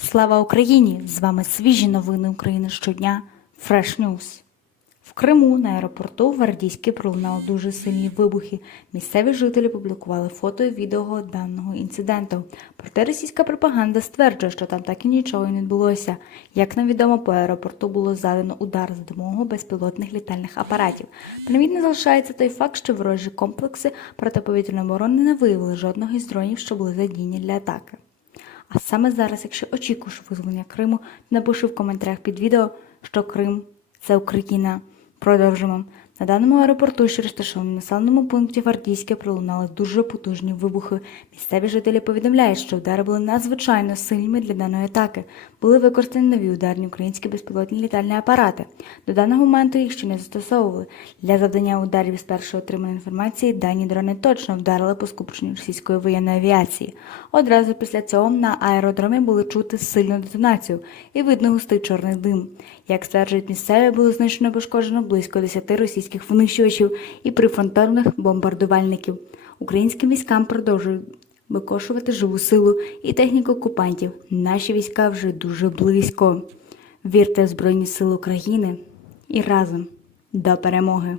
Слава Україні! З вами свіжі новини України щодня Fresh News. В Криму на аеропорту Гвардійський пролунали дуже сильні вибухи. Місцеві жителі публікували фото і відео даного інциденту. Проте російська пропаганда стверджує, що там так і нічого не відбулося. Як нам відомо, по аеропорту було задано удар за допомогою безпілотних літальних апаратів. Примітно залишається той факт, що ворожі комплекси протиповітряної оборони не виявили жодного із дронів, що були задіяні для атаки. А саме зараз, якщо очікуєш визволення Криму, напиши в коментарях під відео, що Крим це Україна. Продовжимо. На даному аеропорту, що розташованому в населеному пункті Гвардійське, пролунали дуже потужні вибухи. Місцеві жителі повідомляють, що удари були надзвичайно сильними для даної атаки. Були використані нові ударні українські безпілотні літальні апарати. До даного моменту їх ще не застосовували. Для завдання ударів з першої отриманої інформації дані дрони точно вдарили по скупченню російської воєнної авіації. Одразу після цього на аеродромі були чути сильну детонацію і видно густий чорний дим. Як стверджують місцеві, було знищено пошкоджено близько 10 російських винищувачів і прифронтових бомбардувальників. Українським військам продовжують викошувати живу силу і техніку окупантів. Наші війська вже дуже близько. Вірте в Збройні Сили України і разом до перемоги!